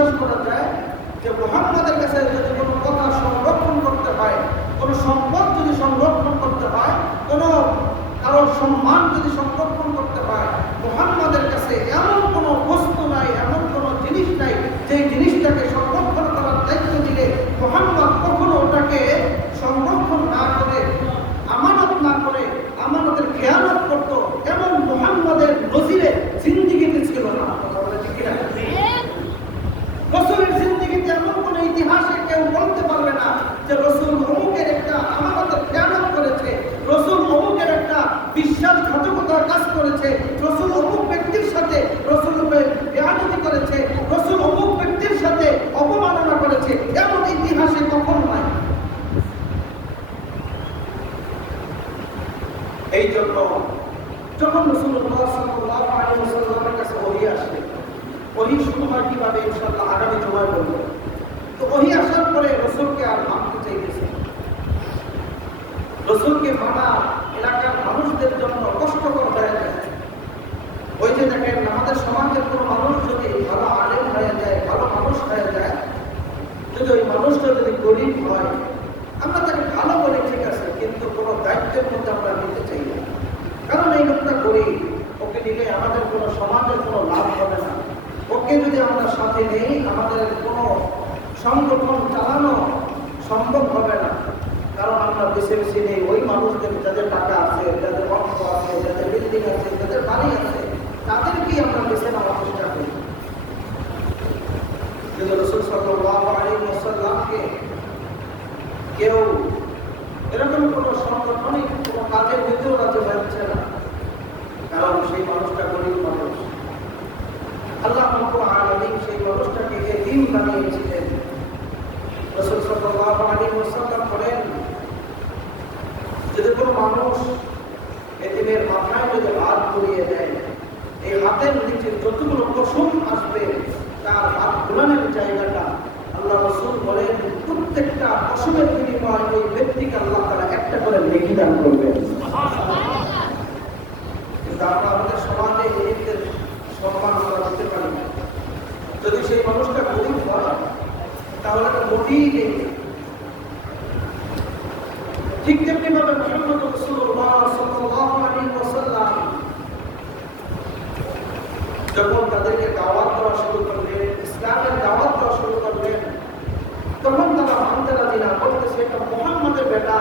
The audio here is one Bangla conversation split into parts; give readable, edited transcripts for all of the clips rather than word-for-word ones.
বিশ্বাস করা যায় যে মুহাম্মাদের কাছে যদি কোনো কথা সংরক্ষণ করতে হয়, কোনো সম্পদ যদি সংরক্ষণ করতে হয়, কোনো কারোর সম্মান যদি সংরক্ষণ করতে হয়, মুহাম্মাদের কাছে এমন কোনো বস্তু নাই, এমন কোনো জিনিস নাই যে জিনিসটাকে সংরক্ষণ করার দায়িত্ব দিলে মুহাম্মদ কখনো ওটাকে সংরক্ষণ না করে, আমানত না করে, আমানতের খেয়ানত করতো, এমন মুহাম্মাদের নজিরে জিন্দেগিতে ছিল না। রাসূলের জিন্দেগিতে এমন কোন ইতিহাসে কেউ বলতে পারবে না যে রাসূল অমুকের একটা আমানতের খেয়ানত করেছে, রাসূল অমুকের একটা বিশ্বাসঘাতকতার কাজ করেছে, রাসূল অমুক ব্যক্তির সাথে রাসূলের বেয়াদবি করেছে, রাসূল অমুক ব্যক্তির সাথে অবমাননা করেছে, এমন ইতিহাসে কখনো নাই। এই জন্য যখন রাসূলুল্লাহ সাল্লাল্লাহু আলাইহি ওয়াসাল্লামের কাছে ওহী আসে, ওহী শুরু হয় কিভাবে ইনশাআল্লাহ আগামী জুমায় বলবো। তো ওহী আসার পরে রাসূলকে আর মানতে চাইতেছে, রাসূলকে মানা এলাকার মানুষদের জন্য কষ্টকর হয়ে যায়। ওই যে দেখেন আমাদের সমাজের কোনো মানুষ যদি ভালো আলেম হয়ে যায়, ভালো মানুষ হয়ে যায়, যদি ওই মানুষটা যদি গরিব হয়, আমরা তাকে ভালো বলি ঠিক আছে, কিন্তু কোনো দায়িত্বের মধ্যে আমরা নিতে চাই না। কারণ এই লোকটা গরিব, ওকে নিলে আমাদের কোনো সমাজের কোনো লাভ হবে না, ওকে যদি আমরা সাথে নেই আমাদের কোনো সংগঠন চালানো সম্ভব হবে না। কারণ আমরা বেশি বেশি নেই ওই মানুষদের যাদের টাকা আছে, যাদের অর্থ আছে, যাদের বিল্ডিং আছে, যাদের বাড়ি আছে, তাদেরকেই আমরা বেছে নেওয়ার চেষ্টা করি। কিন্তু রাসূল সাল্লাল্লাহু আলাইহি ওয়াসাল্লামকে কেউ এরকম কোনো সংগঠনিক কোনো কাজের ভিতরেও রাজি হচ্ছে না, কারণ সেই মানুষটা গরিব মানুষ। আল্লাহ রাব্বুল আলামিন সেই মানুষটাকে এতিম বানিয়েছিলেন। রাসূল সাল্লাল্লাহু আলাইহি ওয়াসাল্লাম বলেন, যদি কোনো মানুষ এতিমের মাথায় যদি হাত বুলিয়ে দেয়, এই হাতের নিচে যতগুলো পশম আসবে তার হাত বুলানোর জায়গাটা আল্লাহ রাসূল বলেন প্রত্যেকটা পশমের বিনিময়ে ওই ব্যক্তিকে আল্লাহ তাআলা একটা করে নেকি দান করবেন। কিন্তু আমরা আমাদের সমাজে এদের সম্মান আমরা দিতে পারি না। যদি সেই মানুষটা গরিব হয় তাহলে তো মোটেই নেই। ঠিক তেমনি ভাবে মুহাম্মদ রাসূলুল্লাহ সাল্লাল্লাহু আলাইহি ওয়াসাল্লাম যখন তাদেরকে দাওয়াত দেওয়া শুরু করলেন, ইসলামের দাওয়াত দেওয়া শুরু করলেন, তখন তারা মানতে রাজি না, বলতেছে এটা মুহাম্মদের বেটা,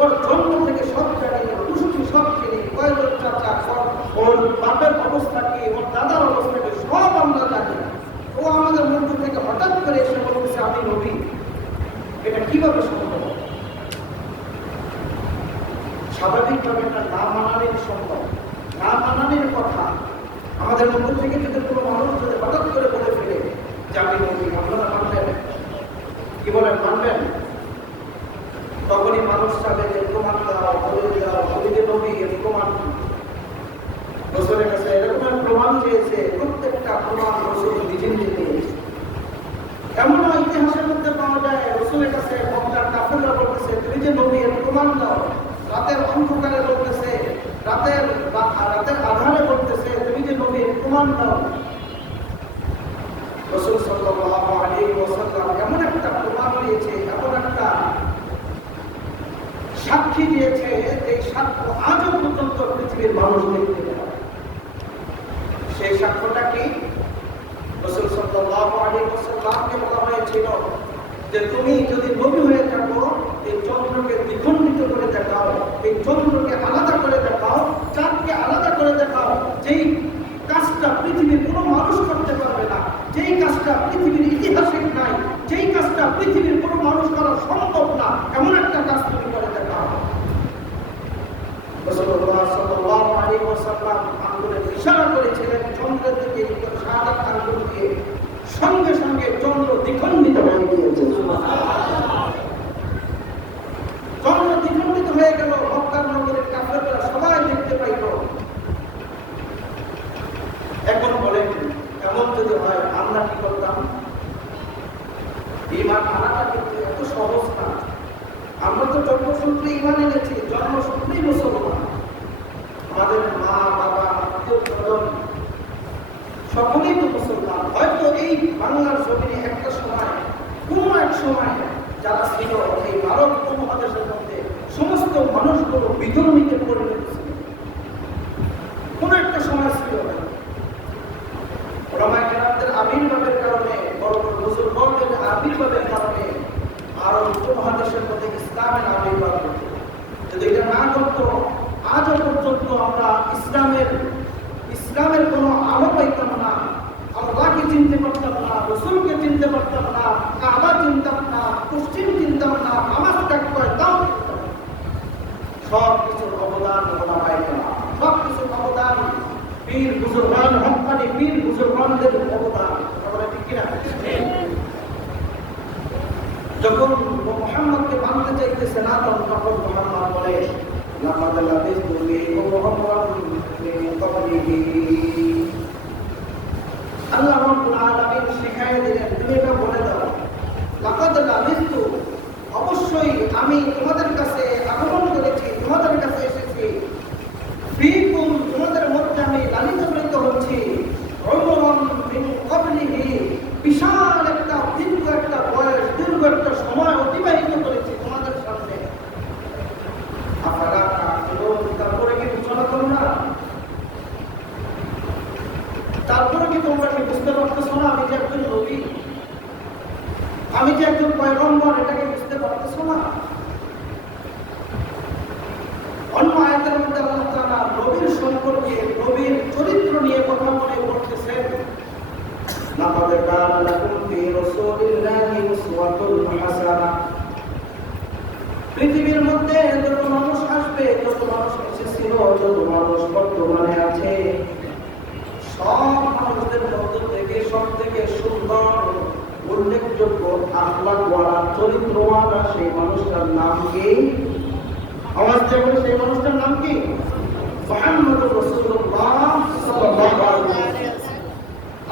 ওর জন্ম থেকে সব জানি, খুশি সব চিনি, কয়জন চাচা, ওর বাপের অবস্থা কি, ওর দাদার অবস্থা কি, সব আমরা জানি। ও আমাদের মধ্য থেকে হঠাৎ করে এসে বলতেছে আমি নবী, এটা কিভাবে সম্ভব? স্বাভাবিকভাবে এটা না মানানোর সম্ভব, না মানানোর কথা। আমাদের মধ্য থেকে যদি কোনো মানুষ যদি হঠাৎ করে বলে ফেলে যে আমি নবী, আপনারা মানবেন? কি বলেন, মানবেন? তখনই মানুষ চাবে যে প্রমাণ দাও, বলে দাও, নবীকে নবী, এর প্রমাণ কি? রাসূলের কাছে এরকম প্রমাণ চেয়েছে, প্রত্যেকটা প্রমাণ রাসূল নিজে নিজে দিয়েছে। এমন ইতিহাসের মধ্যে পাওয়া যায় রাসূলের কাছে মক্কার কাফেররা বলতেছে তুমি যে নবী, এর প্রমাণ দাও। রাতের অন্ধকারে বলতেছে, রাতের আধারে বলতেছে তুমি যে নবী, এর প্রমাণ দাও। রাসূল সাল্লাল্লাহু আলাইহি ওয়াসাল্লাম এমন একটা প্রমাণ দিয়েছে, এমন একটা সাক্ষী দিয়েছে, এই সাক্ষ্য আজও পর্যন্ত পৃথিবীর মানুষ দেখতে পায়। সেই সাক্ষ্যটা কি? রাসূল সাল্লাল্লাহু আলাইহি ওয়াসাল্লামকে বলা হয়েছিল যে তুমি যদি নবী হয়ে থাকো, এই চন্দ্রকে দ্বিখণ্ডিত করে দেখাও, এই চন্দ্রকে আলাদা করে দেখাও, চাঁদকে আলাদা করে দেখাও। যেই কাজটা পৃথিবীর কোনো মানুষ করতে পারবে না, যেই কাজটা পৃথিবীর ইতিহাসে নাই, যেই কাজটা পৃথিবীর কোনো মানুষ করা সম্ভব না, এমন একটা কাজ তুমি করে দেখাও। রাসূলুল্লাহ সাল্লাল্লাহু আলাইহি ওয়াসাল্লাম আঙ্গুলের ইশারা করেছিলেন চন্দ্রের দিকে, শাহাদাত আঙ্গুল দিয়ে, সঙ্গে সঙ্গে চন্দ্র দ্বিখণ্ডিত হয়ে গিয়েছে। চন্দ্র দ্বিখণ্ডিত হয়ে গেল, মক্কার নগরের কাফেররা সবাই দেখতে পাইল। এখন বলেন এমন যদি হয় আমরা কি করতাম? ঈমান আনাটা কিন্তু এত সহজ না। আমরা তো জন্মসূত্রে ঈমান এনেছি, জন্মসূত্রেই মুসলমান। আমাদের মা বাবা আত্মীয় স্বজন সকলেই তো মুসলমান। হয়তো এই বাংলার জমিনে একটা সময়, কোনো এক সময় যারা ছিল এই ভারত উপমহাদেশের মধ্যে সমস্ত মানুষগুলো বিধর্মীতে পরিণত ছিল, কোনো একটা সময় ছিল না। ওলামায়ে কেরামদের আবির্ভাবের কারণে, বড় বড় বুজুর্গদের আবির্ভাবের কারণে ভারত উপমহাদেশের মধ্যে ইসলামের আবির্ভাব ঘটে। যদি এটা না করতো, আজও পর্যন্ত আমরা ইসলামের কোনো আলো পাইতাম না, আল্লাহকে চিনতে পারতাম না, রসুলকে চিনতে পারতাম না, কাবা চিনতাম না, পশ্চিম চিনতাম না, নামাজ ত্যাগ করতাম। সব কিছুর অবদান ওলামায়ে কেরাম, সব কিছুর অবদান পীর বুজুর্গান, হক্কানি পীর বুজুর্গানদের অবদান। আমরা ঠিক কিনা? যখন মুহাম্মদকে মানতে চাইতেছে না, তখন মুহাম্মদ বলে লাকাদ লাবিসতু ফীকুম মিন ক্বাবলিহি। আল্লাহ রাব্বুল আলামিন শিখায় দিলেন, তুমি এটা বলে দাও, লাকাদ লাবিসতু, অবশ্যই আমি তোমাদের কাছে আগমন করেছি, তোমাদের কাছে এসেছি, ফীকুম, তোমাদের মধ্যে আমি লালিত পালিত হচ্ছি, উমরান মিন ক্বাবলিহি, বিশাল একটা দীর্ঘ একটা বয়স, দীর্ঘ একটা সময় অতিবাহিত করেছি তোমাদের সামনে। আফালা তা'কিলুন, তারপরে কি বুঝতে পারো না? তারপরে কি তোমরা কি বুঝতে পারতেছো না আমি যে একজন নবী, আমি যে একজন পয়গম্বর, এটাকে বুঝতে পারতেছো না? অন্য আয়াতের মধ্যে আল্লাহ তাআলা নবীর সম্পর্কে, নবীর চরিত্র নিয়ে কথা বলে বলতেছেন, লাকাদ কানা লাকুম ফী রাসূলিল্লাহি উসওয়াতুন হাসানাহ। পৃথিবীর মধ্যে যত মানুষ আসবে, যত মানুষ এসেছিল, যত মানুষ বর্তমানে আছে, সব মানুষদের মধ্য থেকে সব থেকে সুন্দর, উল্লেখযোগ্য, আখলাকওয়ালা, চরিত্রওয়ালা সেই মানুষটার নাম কি? আওয়াজ দেবেন, সেই মানুষটার নাম কি? মুহাম্মদুর রাসূলুল্লাহ সাল্লাল্লাহু আলাইহি ওয়াসাল্লাম।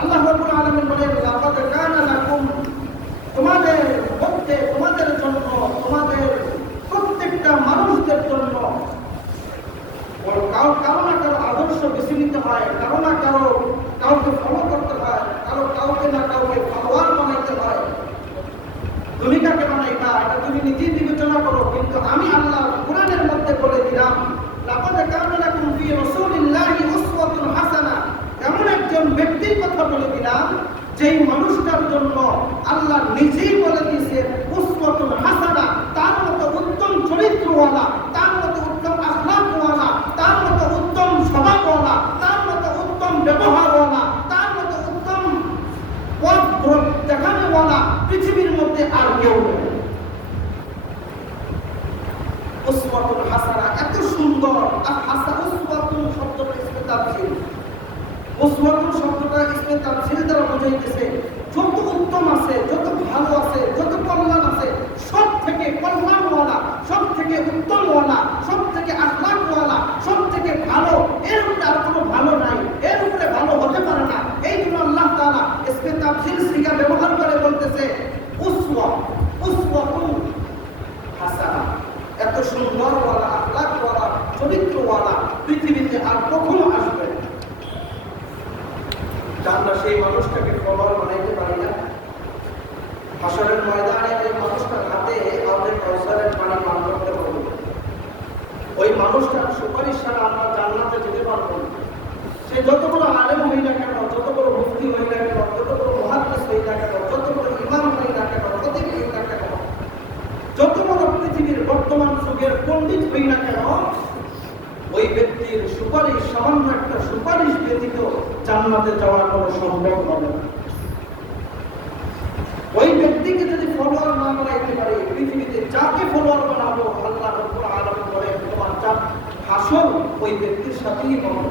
আল্লাহ রাব্বুল আলামিন বলেন, লাকাদ কানা লাকুম, তোমাদের মধ্যে, তোমাদের জন্য, তোমাদের প্রত্যেকটা মানুষদের জন্য, কারো না কারো আদর্শ বেছে নিতে হয়, কারো না কাউকে ফলো করতে হয়, কাউকে না কাউকে ফলোয়ার বানাইতে হয়। তুমি কাকে বানাইবা এটা তুমি নিজেই বিবেচনা করো, কিন্তু আমি আল্লাহ কোরআনের মধ্যে বলে দিলাম, লাকাদ কানা লাকুম ফী রাসূলিল্লাহি উসওয়াতুন হাসানাহ। এমন একজন ব্যক্তির কথা বলে দিলাম যেই মানুষটার জন্য আল্লাহ নিজেই বলে দিয়েছেন উসওয়াতুন হাসানাহ, তার মতো উত্তম চরিত্রওয়ালা, তার মতো উত্তম আখলাকওয়ালা, তার মতো উত্তম স্বভাবওয়ালা, তার মতো উত্তম ব্যবহারওয়ালা, তার মতো উত্তম পথ দেখানোওয়ালা পৃথিবীর মধ্যে আর কেউ নেই। উসওয়াতুন হাসানাহ এত সুন্দর। আর উসওয়াতুন শব্দটা ইসমে তাফসীর, উসওয়াতুন শব্দটা ইসমে তাফসীর দ্বারা বোঝাইতেছে যত উত্তম আছে, যত ভালো আছে, যত কল্যাণ আছে, সব থেকে কল্যাণওয়ালা, সব থেকে উত্তমওয়ালা, সব থেকে আখলাকওয়ালা, সব থেকে ভালো, এর উপরে আর কোনো ভালো নাই, এর উপরে ভালো হতে পারে না। এই জন্য আল্লাহ তাআলা ইসমে তাফসীর সিগা ব্যবহার করে বলতেছে উসওয়াতুন হাসানাহ। এত সুন্দরওয়ালা, আখলাকওয়ালা, চরিত্রওয়ালা পৃথিবীতে আর কখনো আসবে না। আমরা সেই মানুষটাকে ফলোয়ার বানাইতে পারি না। হাসরের ময়দানে ওই মানুষটার হাতে আমাদের কাউসারের পানি পান করতে হবে। ওই মানুষটার সুপারিশ ছাড়া আমরা জান্নাতে যেতে পারবো না। সে যত বড় আলেম হই না কেন, যত বড় মুফতি হই না কেন, যত বড় মুহাদ্দিস হই না কেন, যত বড় ইমাম হই না কেন, খতীব হই না কেন, যত বড় পৃথিবীর বর্তমান যুগের পণ্ডিত হই না কেন, ওই ব্যক্তির সুপারিশ, সামান্য একটা সুপারিশ ব্যতীত জান্নাতে যাওয়া কোনো সম্ভব হবে না। ওই ব্যক্তিকে যদি ফলোয়ার না বানাইতে পারে, পৃথিবীতে যাকে ফলোয়ার বানাবো, আল্লাহ রাব্বুল আলামিন বলেন তোমার হাসর ওই ব্যক্তির সাথেই হবে।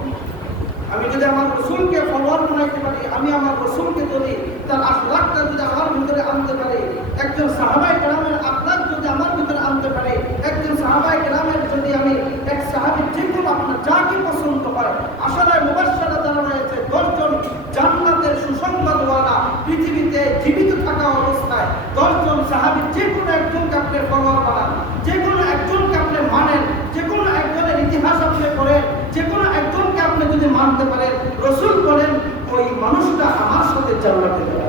আমি যদি আমার রসুলকে ফলোয়ার বানাইতে পারি, আমি আমার রসুলকে যদি তার আখলাকটা যদি আমার ভিতরে আনতে পারি, একজন সাহাবায়ে কেরামের আখলাক যদি আমার ভিতরে আনতে পারি, একজন সাহাবায়ে কেরামের যদি আমি এক সাহাবীর যে কোনো আপনার যাকে পছন্দ হয়, আশারায়ে মুবাশশারা যারা রয়েছে 10 জন জান্নাতের সুসংবাদওয়ালা পৃথিবীতে জীবিত থাকা অবস্থায় 10 জন সাহাবীর যে কোনো একজনকে আপনি ফলোয়ার বানান, যে কোনো একজনকে আপনি মানেন, যে কোনো একজনের ইতিহাস আপনি পড়েন, যে কোনো একজনকে আপনি যদি মানতে পারেন, রসুল বলেন ওই মানুষ জান্নাতে যাবে,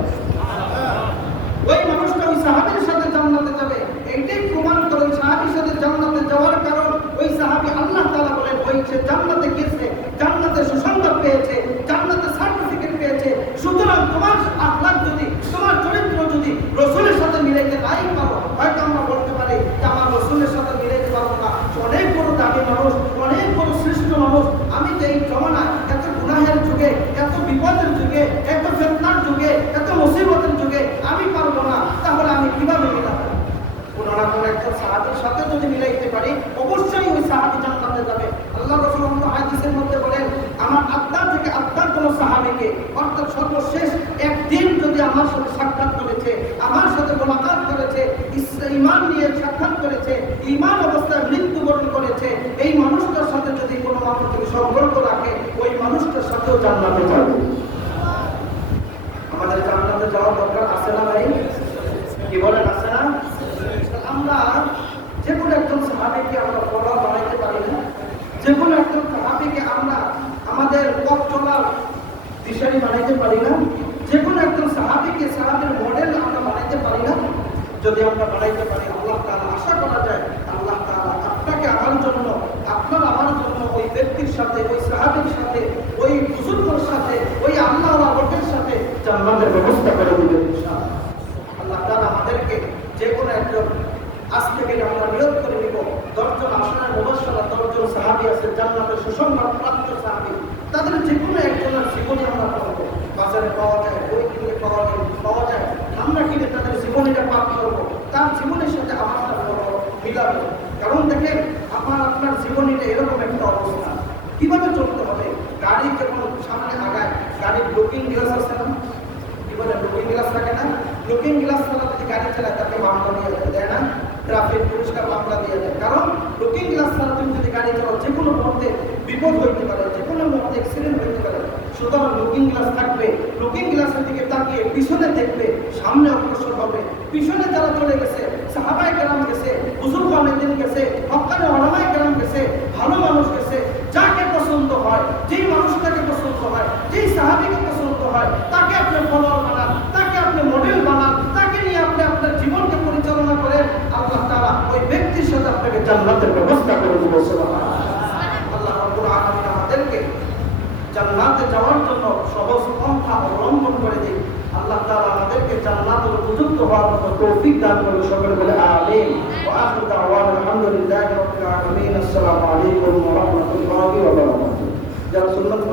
ওই মানুষটা ওই সাহাবীর সাথে জান্নাতে যাবে। এইটাই প্রমাণ করে ওই সাহাবীর সাথে জান্নাতে যাওয়ার কারণ ওই সাহাবী আল্লাহ তাআলা বলেন ওই সে জান্নাতে গেছে, জান্নাতে সুসংবাদ পেয়েছে, জান্নাতে সার্টিফিকেট পেয়েছে। সুতরাং তোমার আখলাক যদি, তোমার চরিত্র যদি রাসূলের সাথে মিলাইতে নাই পারো, হয়তো আমরা বলতে পারি যে আমার রাসূলের সাথে মিলাইতে পারবো না, অনেক বড় দামি মানুষ, অনেক বড় শ্রেষ্ঠ মানুষ, আমি তো এই জমানায় এত গুনাহের যুগে, এত বিপদের যুগে, এত ফিতনার যুগে, এত মুসিবতের যুগে আমি পারবো না, তাহলে আমি কিভাবে মিলাবো? কোনো না কোনো একটা সাহাবীর সাথে যদি মিলাইতে পারি, অবশ্যই ওই সাহাবী জান্নাতে যাবে। আল্লাহ রাসূল হাদিসের মধ্যে বলেন, আমার আত্মা থেকে আত্মার কোন সাহাবীকে, অর্থাৎ সর্বশেষ একদিন যদি আমার সাথে সাক্ষাৎ করেছে, আমার সাথে মুলাকাত করেছে, ঈমান নিয়ে সাক্ষাৎ করেছে, ঈমান অবস্থায় মৃত্যুবরণ করেছে, এই মানুষটার সাথে যদি কোনো মানুষ যদি সম্পর্ক রাখে, ওই মানুষটার সাথেও জান্নাতে যাবে। আমাদের জান্নাতে যাওয়ার দরকার আছে না ভাই? কি বলেন, আছে না? আমরা যে কোনো একজন সাহাবীকে আমরা ফলো বানাইতে পারি না, যে কোনো একজন সাহাবীকে আমরা আমাদের পথ চলার দিশারি বানাইতে পারি না, যে কোনো একজন সাহাবীকে সাহাবীর মডেল আমরা বানাইতে পারি না। যদি আমরা বানাইতে পারি, আল্লাহ তাআলা আশা করা যায় আল্লাহ তাআলা আপনাকে আমার জন্য, আপনার আমার জন্য ওই ব্যক্তির সাথে, ওই সাহাবীর সাথে, ওই বুজুর্গের সাথে, ওই আল্লাহওয়ালা লোকের সাথে জান্নাতের ব্যবস্থা করে দিবেন ইনশাআল্লাহ। আল্লাহ তাআলা আমাদেরকে যে কোনো একজন, আজ থেকে আমরা নিয়োগ করে নিব 10 জন আসনের মুবাশশারা, 10 জন সাহাবী আছে জান্নাতের সুসংবাদ প্রাপ্ত সাহাবী, তাদের যে কোনো একজনের জীবনী আমরা পড়বো, বাজারে পাওয়া যায়, বই কিনে পাওয়া যায়, আমরা কিনে তাদের জীবনীটা পাঠ করবো, তার জীবনের সাথে আমারটা মিলাবো। কারণ দেখেন, আপনার জীবনীটা এরকম একটা অবস্থা, কিভাবে চলতে হবে। গাড়ি যখন সামনে আগায়, গাড়ির লুকিং গ্লাস আছে না, কি বলে লুকিং গ্লাস থাকে না, লুকিং গ্লাস ছাড়া যদি গাড়ি চালায় তাকে মামলা দিয়ে দেয় না, ট্রাফিক পুলিশকে মামলা দিয়ে দেয়। কারণ লুকিং গ্লাস ছাড়া তুমি যদি গাড়ি চালাও, যে কোনো মুহূর্তে বিপদ হইতে পারে, যে কোনো মুহূর্তে অ্যাক্সিডেন্ট হইতে পারে। সুতরাং লুকিং গ্লাস থাকবে, লুকিং গ্লাসের দিকে তাকিয়ে পিছনে দেখবে, সামনে অগ্রসর হবে। পিছনে যারা চলে গেছে, সাহাবায়ে কেরাম গেছে, বুজুর্গ অনেকদিন গেছে, হক্কানি উলামায়ে কেরাম গেছে, ভালো মানুষ গেছে, যাকে পছন্দ হয়, যেই মানুষটাকে পছন্দ হয়, যেই সাহাবীকে পছন্দ হয়, তাকে আপনি ফলোয়ার বানান, তাকে আপনি মডেল বানান, তাকে নিয়ে আপনি আপনার জীবনকে পরিচালনা করেন, আল্লাহ তাআলা ওই ব্যক্তির সাথে আপনাকে জান্নাতের ব্যবস্থা করে দিবেন। সুবহানাল্লাহ। আল্লাহ রাব্বুল আলামিন আমাদেরকে জান্নাতে যাওয়ার জন্য সহজ পন্থা অবলম্বন করে দিন। আল্লাহ তাআলা আমাদেরকে জান্নাতের উপযুক্ত হওয়ার মতো তৌফিক দান করুন। সকলে বলে আমিন। ওয়া আখিরু দাওয়ানা আলহামদুলিল্লাহি রাব্বিল আলামিন। আসসালামু আলাইকুম ওয়া রাহমাতুল্লাহি ওয়া বারাকাতুহু। যারা সুন্নাত